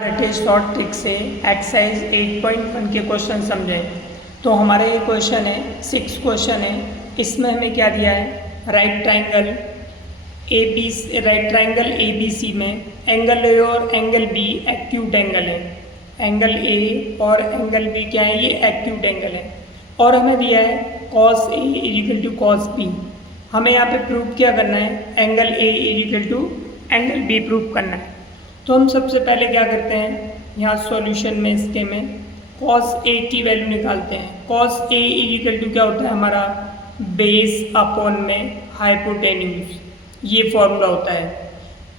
रटे short trick से exercise 8.1 के क्वेश्चन समझें। तो हमारा ये क्वेश्चन है 6 क्वेश्चन है। इसमें हमें क्या दिया है, right triangle A B C में एंगल ए और एंगल बी एक्यूट एंगल है। एंगल ए और एंगल बी क्या है, ये एक्यूट एंगल है। और हमें दिया है cos A equal to cos B. हमें यहाँ पे प्रूव क्या करना है, angle A equal to angle B prove करना है। तो हम सबसे पहले क्या करते हैं, यहाँ सॉल्यूशन में इसके में कॉस ए की वैल्यू निकालते हैं। कॉस ए इक्वल टू क्या होता है हमारा, बेस अपॉन में हाइपोटेन्यूज, ये फॉर्मूला होता है।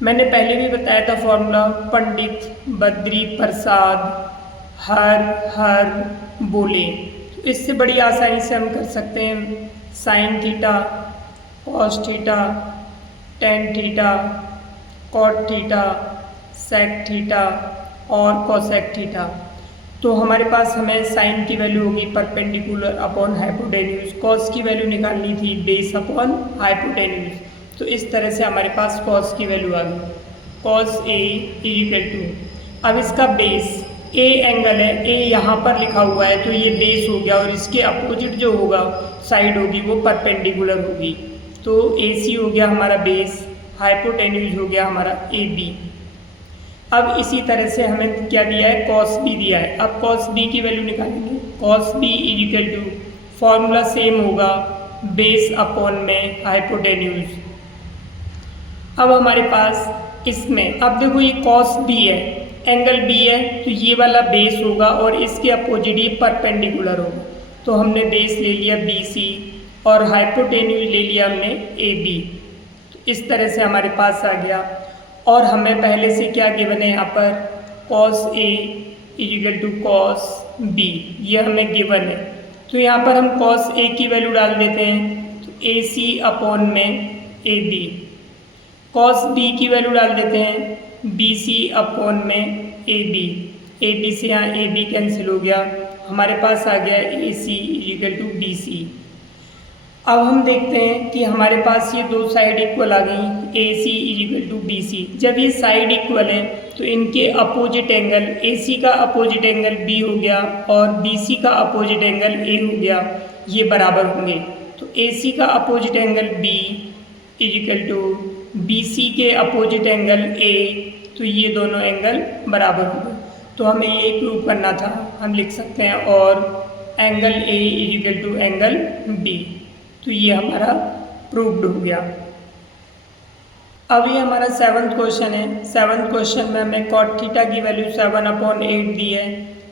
मैंने पहले भी बताया था फॉर्मूला, पंडित बद्री प्रसाद हर बोले। तो इससे बड़ी आसानी से हम कर सकते हैं sine theta cos theta tan theta cot theta sec theta और कोसेक थीटा। तो हमारे पास हमें साइन की वैल्यू होगी परपेंडिकुलर अपॉन हाइपोटेन्यूज, कॉस की वैल्यू निकालनी थी बेस अपॉन हाइपोटेन्यूज। तो इस तरह से हमारे पास कॉस की वैल्यू आ गई, कॉस ए इक्वल टू, अब इसका बेस ए एंगल है, ए यहाँ पर लिखा हुआ है तो ये बेस हो गया, और इसके अपोजिट जो होगा साइड होगी वो परपेंडिकुलर होगी। तो ए सी हो गया हमारा बेस, हाइपोटेन्यूज हो गया हमारा ए बी। अब इसी तरह से हमें क्या दिया है, कॉस बी दिया है। अब कॉस बी की वैल्यू निकालेंगे, cos B equal to, formula same होगा बेस अपॉन में हाइपोटेन्यूज। अब हमारे पास इसमें, अब देखो ये कॉस बी है, एंगल बी है, तो ये वाला बेस होगा और इसके अपोजिट ये परपेंडिकुलर होगा। तो हमने बेस ले लिया बी सी और हाइपोटेन्यूज ले लिया हमने ए बी। तो इस तरह से हमारे पास आ गया। और हमें पहले से क्या गिवन है यहाँ पर, cos A equal to cos B, ये हमें गिवन है। तो यहाँ पर हम कॉस ए की वैल्यू डाल देते हैं, तो ए सी अपॉन में ए बी। कॉस बी की वैल्यू डाल देते हैं बी सी अपॉन में ए बी से यहाँ ए बी कैंसिल हो गया, हमारे पास आ गया ए सी इक्वल टू बी सी। अब हम देखते हैं कि हमारे पास ये दो साइड इक्वल आ गई, ए सी इक्वल टू बी सी। जब ये साइड इक्वल है तो इनके अपोजिट एंगल, ए सी का अपोजिट एंगल बी हो गया और बी सी का अपोजिट एंगल ए हो गया, ये बराबर होंगे। तो ए सी का opposite angle B equal to B C के अपोजिट एंगल ए, तो ये दोनों एंगल बराबर होंगे। तो हमें ये प्रूव करना था, हम लिख सकते हैं और angle A equal to angle B. तो ये हमारा प्रूव्ड हो गया। अब ये हमारा 7th क्वेश्चन है। 7th क्वेश्चन में हमें कॉट थीटा की वैल्यू 7/8 दी है।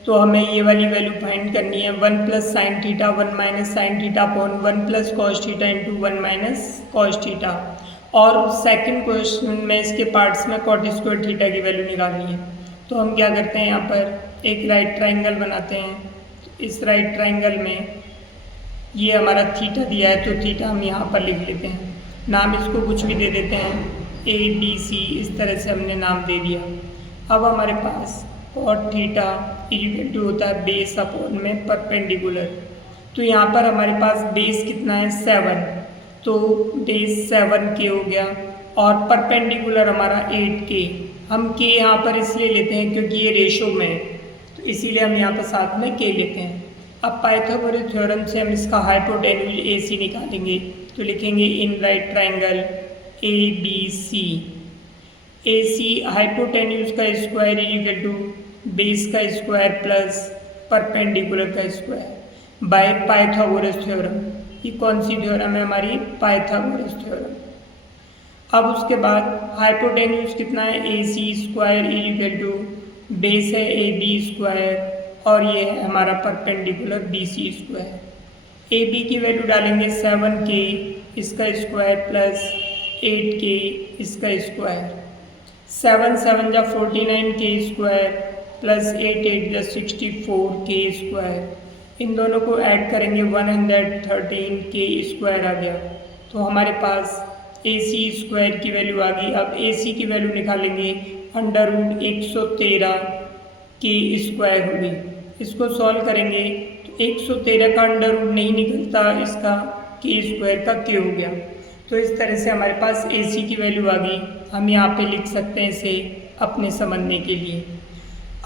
तो हमें ये वाली वैल्यू फाइंड करनी है, 1 plus sine theta 1 minus sine theta upon 1 plus cos theta into 1 minus cos theta. और सेकंड क्वेश्चन में इसके पार्ट्स में कॉट स्क्वायर थीटा की वैल्यू निकालनी है। तो हम क्या करते हैं, यहाँ पर एक राइट ट्राइंगल बनाते हैं। तो इस राइट ट्राइंगल में ये हमारा थीटा दिया है, तो थीटा हम यहाँ पर लिख लेते हैं, नाम इसको कुछ भी दे देते हैं, ए बी सी, इस तरह से हमने नाम दे दिया। अब हमारे पास कॉट थीटा इक्वल टू होता है बेस अपॉन में परपेंडिकुलर। तो यहाँ पर हमारे पास बेस कितना है 7, तो बेस 7 के हो गया और परपेंडिकुलर हमारा 8 के। हम के यहाँ पर इसलिए लेते हैं क्योंकि ये रेशो में है, तो इसीलिए हम यहाँ पर साथ में के लेते हैं। अब पाइथागोरस थ्योरम से हम इसका हाइपोटेन्यूज ए सी निकालेंगे। तो लिखेंगे in right triangle A B C, A C hypotenuse का स्क्वायर इक्वल टू बेस का स्क्वायर प्लस परपेंडिकुलर का स्क्वायर बाय पाइथागोरस थ्योरम। ये कौन सी थ्योरम है हमारी, पाइथागोरस थ्योरम। अब उसके बाद हाइपोटेन्यूज कितना है, A C square equal to base है ए बी स्क्वायर और ये है हमारा perpendicular B C square. A B की वैल्यू डालेंगे 7 के इसका स्क्वायर प्लस 8 के इसका स्क्वायर, 7 7 जा 49 के स्क्वायर प्लस 8 8 जा 64 के स्क्वायर। इन दोनों को ऐड करेंगे 113 के स्क्वायर आ गया। तो हमारे पास ए सी स्क्वायर की वैल्यू आ गई। अब ए सी की वैल्यू निकालेंगे, √113 के स्क्वायर होगी। इसको सॉल्व करेंगे तो 113 का अंडर रूट नहीं निकलता, इसका के स्क्वायर का के हो गया। तो इस तरह से हमारे पास ए सी की वैल्यू आ गई। हम यहाँ पे लिख सकते हैं इसे अपने समझने के लिए।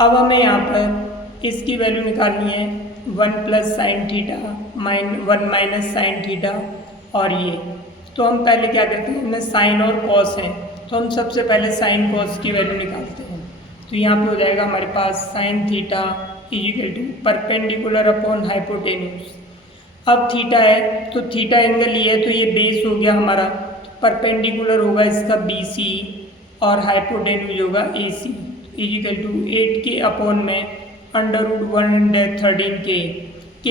अब हमें यहाँ पर इसकी वैल्यू निकालनी है 1 plus sine theta 1 minus sine theta और ये। तो हम पहले क्या करते हैं, इनमें साइन और कॉस हैं, तो हम सबसे पहले साइन कॉस की वैल्यू निकालते हैं। तो यहाँ पे हो जाएगा हमारे पास sine theta equal to perpendicular upon hypotenuse. अब थीटा है तो थीटा एंगल ये है, तो ये बेस हो गया हमारा, परपेंडिकुलर होगा इसका BC और हाइपोटेन्यूज होगा AC इक्वल टू 8 के अपॉन में √113 के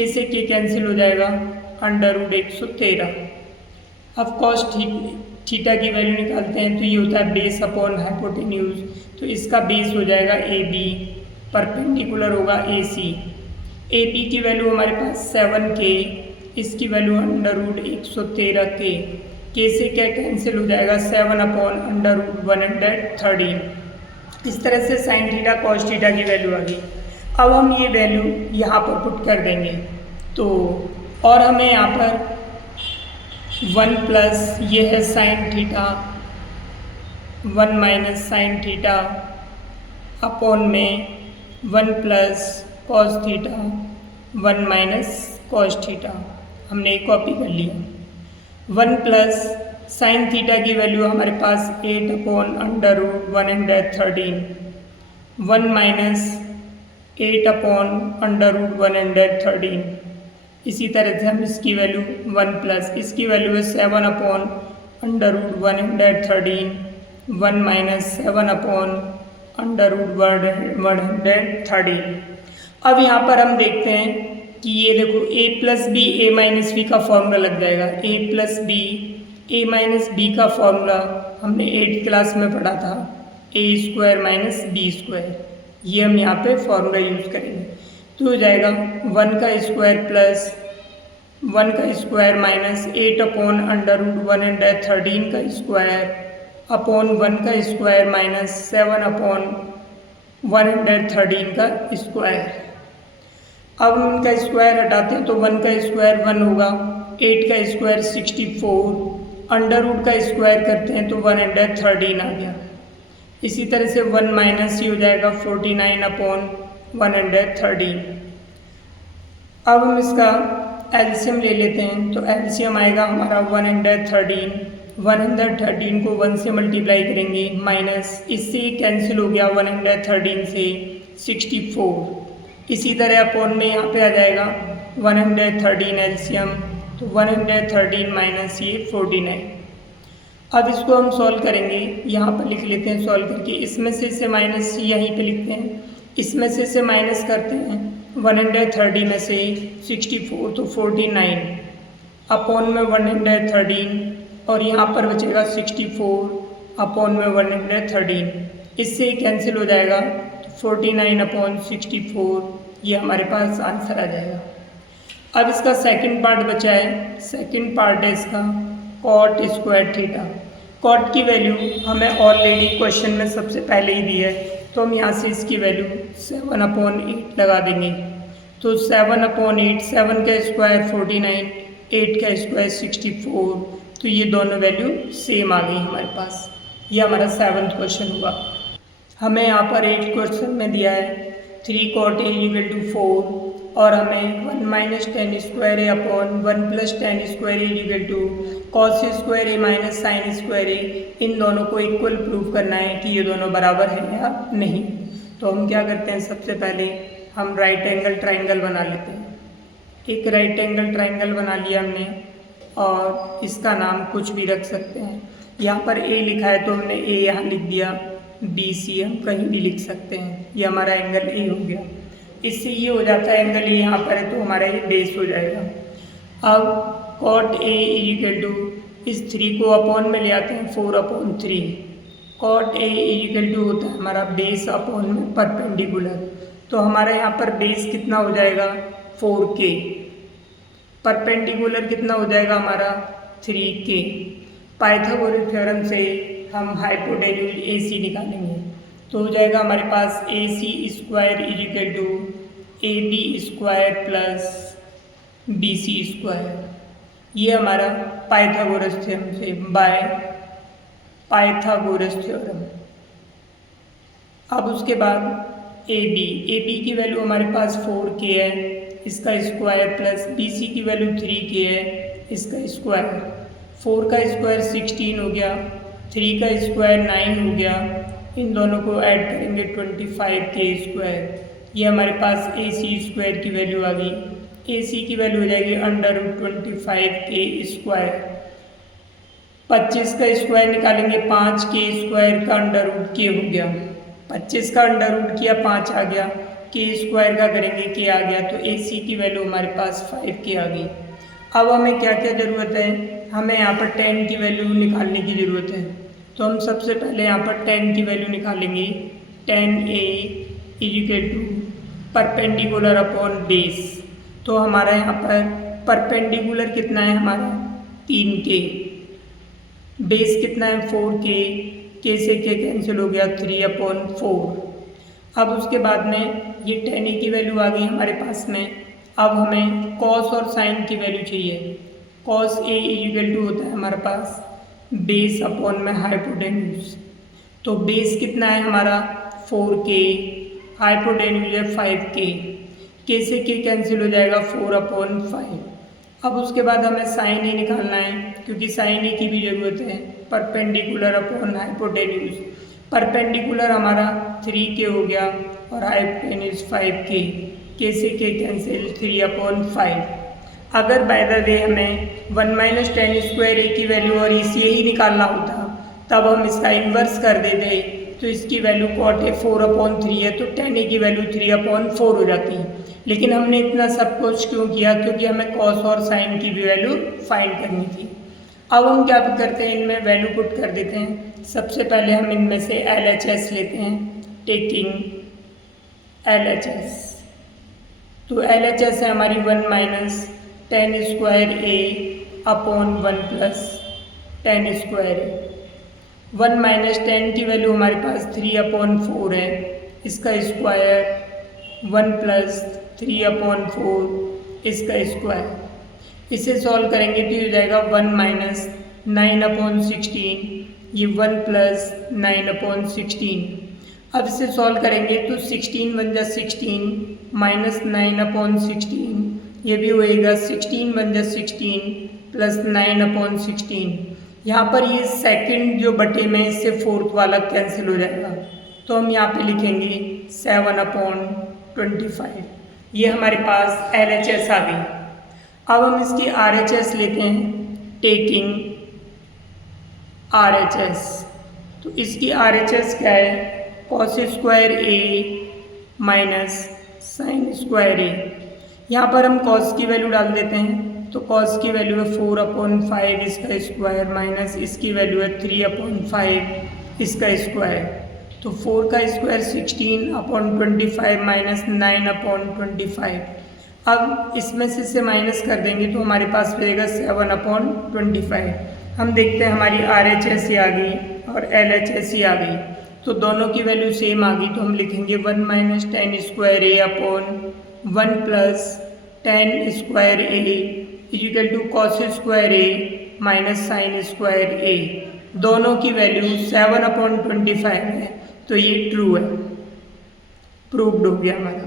से के कैंसिल हो जाएगा √113। अब कॉस थीटा की वैल्यू निकालते हैं, तो ये होता है बेस अपॉन हाइपोटेन्यूज, तो इसका बेस हो जाएगा AB, परपेंडिकुलर होगा AC। AB की वैल्यू हमारे पास 7K, इसकी वैल्यू √113 के से क्या कैंसिल हो जाएगा 7 अपॉन √113। इस तरह से साइन थीटा कॉस थीटा की वैल्यू आ गई। अब हम ये वैल्यू यहाँ पर पुट कर देंगे, तो और हमें यहाँ पर 1 प्लस ये है sine theta 1 minus sine theta upon में 1 plus cos theta 1 minus cos theta, हमने कॉपी कर लिया। 1 प्लस साइन थीटा की वैल्यू हमारे पास 8 अपॉन √113, 1 माइनस 8 अपॉन √113। इसी तरह से हम इसकी वैल्यू 1 प्लस इसकी वैल्यू है 7 अपॉन √113, 1 माइनस 7 अपॉन √113। अब यहाँ पर हम देखते हैं कि ये देखो a plus B A minus B का फॉर्मूला लग जाएगा। a plus B A minus B का फॉर्मूला हमने 8th क्लास में पढ़ा था, a² माइनस b²। ये हम यहाँ पे फॉर्मूला यूज़ करेंगे, तो हो जाएगा 1 का स्क्वायर प्लस 1 का स्क्वायर माइनस 8 अपॉन √113 का स्क्वायर अपॉन 1 का स्क्वायर माइनस 7 अपॉन 113 का स्क्वायर। अब हम इनका स्क्वायर हटाते हैं तो 1 का स्क्वायर 1 होगा, 8 का स्क्वायर 64, अंडर रूट का स्क्वायर करते हैं तो 113 आ गया। इसी तरह से 1 माइनस ही हो जाएगा 49 अपॉन 113। अब हम इसका एलसीएम ले लेते हैं, तो एलसीएम आएगा हमारा 113 को 1 से मल्टीप्लाई करेंगे, माइनस इससे कैंसिल हो गया 113 से 64। इसी तरह अपॉन में यहाँ पे आ जाएगा 113 एलसीएम, तो 113 माइनस ये 49। अब इसको हम सॉल्व करेंगे, यहाँ पर लिख लेते हैं सॉल्व करके, इसमें से इसे माइनस यहीं पे लिखते हैं, इसमें से इसे माइनस करते हैं 130 में से 64 तो 49 अपॉन में 113 और यहाँ पर बचेगा 64 अपॉन में 113, इससे कैंसिल हो जाएगा 49 अपॉन 64, ये हमारे पास आंसर आ जाएगा। अब इसका सेकंड पार्ट बचा है, सेकंड पार्ट है इसका कॉट स्क्वायर थीटा। कॉट की वैल्यू हमें ऑलरेडी क्वेश्चन में सबसे पहले ही दी है, तो हम यहाँ से इसकी वैल्यू 7/8 लगा देंगे। तो 7/8, 7 का स्क्वायर 49, 8 का स्क्वायर 64, तो ये दोनों वैल्यू सेम आ गई हमारे पास। ये हमारा 7th क्वेश्चन हुआ। हमें यहाँ पर 8th क्वेश्चन में दिया है 3 cot A = 4 और हमें 1 माइनस tan स्क्वायर ए अपॉन 1 प्लस tan स्क्वायर ए = cos स्क्वायर ए माइनस साइन स्क्वायर ए, इन दोनों को इक्वल प्रूव करना है कि ये दोनों बराबर हैं या नहीं। तो हम क्या करते हैं, सबसे पहले हम राइट एंगल ट्राइंगल बना लेते हैं। एक राइट एंगल ट्राइंगल बना लिया हमने और इसका नाम कुछ भी रख सकते हैं। यहाँ पर ए लिखा है तो हमने ए यहाँ लिख दिया, BC हम कहीं भी लिख सकते हैं। ये हमारा एंगल ए हो गया। इससे ये हो जाता है एंगल ए यहाँ पर है तो हमारा ये बेस हो जाएगा। अब cot A = इस 3 को अपॉन में ले आते हैं 4/3। cot A = होता है हमारा बेस अपॉन में परपेंडिकुलर, तो हमारा यहाँ पर बेस कितना हो जाएगा 4K, परपेंडिकुलर कितना हो जाएगा हमारा 3K। पाइथागोरस थ्योरम से हम हाइपोटेन्यूज AC निकालेंगे, तो हो जाएगा हमारे पास AC² = AB² प्लस BC²। ये हमारा पाइथागोरस थ्योरम से बाय पाइथागोरस थ्योरम। अब उसके बाद ए बी की वैल्यू हमारे पास 4k है, इसका स्क्वायर प्लस बी सी की वैल्यू 3k है, इसका स्क्वायर। 4 का स्क्वायर 16 हो गया, 3 का स्क्वायर 9 हो गया, इन दोनों को ऐड करेंगे 25k स्क्वायर। ये हमारे पास ए सी स्क्वायर की वैल्यू आ गई। ए सी की वैल्यू हो जाएगी √25k स्क्वायर। 25 का स्क्वायर निकालेंगे, 5k स्क्वायर का √k हो गया। 25 का √ किया 5 आ गया, k स्क्वायर का करेंगे k आ गया, तो ए सी की वैल्यू हमारे पास 5k आ गई। अब हमें क्या क्या ज़रूरत है, हमें यहाँ पर 10 की वैल्यू निकालने की ज़रूरत है। तो हम सबसे पहले यहाँ पर 10 की वैल्यू निकालेंगे। 10a = perpendicular upon base. तो हमारा यहाँ पर परपेंडिकुलर कितना है, हमारा 3k, बेस कितना है 4k, k से k कैंसिल हो गया 3/4। अब उसके बाद में ये 10a की वैल्यू आ गई हमारे पास में। अब हमें कॉस और साइन की वैल्यू चाहिए। कॉस a = होता है हमारे पास बेस अपॉन में हाइपोटेन्यूज। तो बेस कितना है हमारा 4k, हाइपोटेन्यूज है 5k, k से k कैंसिल हो जाएगा 4/5। अब उसके बाद हमें साइन ए निकालना है, क्योंकि साइन ए की भी ज़रूरत है। परपेंडिकुलर अपॉन हाइपोटेन्यूज, परपेंडिकुलर हमारा 3k हो गया और हाइपोटेन्यूज 5k, k से k कैंसिल 3/5। अगर बाय द वे हमें 1 - tan स्क्वायर ए की वैल्यू और इसे ही निकालना होता, तब हम इसका इन्वर्स कर देते। तो इसकी वैल्यू cot A 4/3 है, तो tan A की वैल्यू 3/4 हो जाती। लेकिन हमने इतना सब कुछ क्यों किया, क्योंकि हमें कॉस और साइन की भी वैल्यू फाइंड करनी थी। अब हम क्या करते हैं, इनमें वैल्यू पुट कर देते हैं। सबसे पहले हम इनमें से LHS लेते हैं, टेकिंग LHS। तो LHS है हमारी 1 - tan square A upon 1 + tan square A। 1 - tan की वैल्यू हमारे पास 3/4 है, इसका स्क्वायर 1 + 3/4 इसका स्क्वायर। इसे सॉल्व करेंगे तो ये हो जाएगा 1 - 9/16, ये 1 + 9/16। अब इसे सॉल्व करेंगे तो 16 × 16 - 9/16, ये भी होएगा 16 × 16 + 9/16। यहाँ पर ये सेकंड जो बटे में इससे फोर्थ वाला कैंसिल हो जाएगा, तो हम यहाँ पे लिखेंगे 7/25। ये हमारे पास LHS आ गई। अब हम इसकी RHS लेते हैं, टेकिंग RHS। तो इसकी RHS क्या है, cos square A - sin square A। यहाँ पर हम cos की वैल्यू डाल देते हैं, तो cos की वैल्यू है 4/5 इसका स्क्वायर, माइनस इसकी वैल्यू है 3/5 इसका स्क्वायर। तो 4 का स्क्वायर 16/25 - 9/25। अब इसमें से इसे माइनस कर देंगे तो हमारे पास रहेगा 7/25। हम देखते हैं हमारी RHS आ गई और LHS आ गई, तो दोनों की वैल्यू सेम आ गई। तो हम लिखेंगे 1 - tan square A upon 1 + tan square A = cos square A - sin square A। दोनों की वैल्यू 7/25 है, तो ये ट्रू है, प्रूव्ड हो गया हमारा।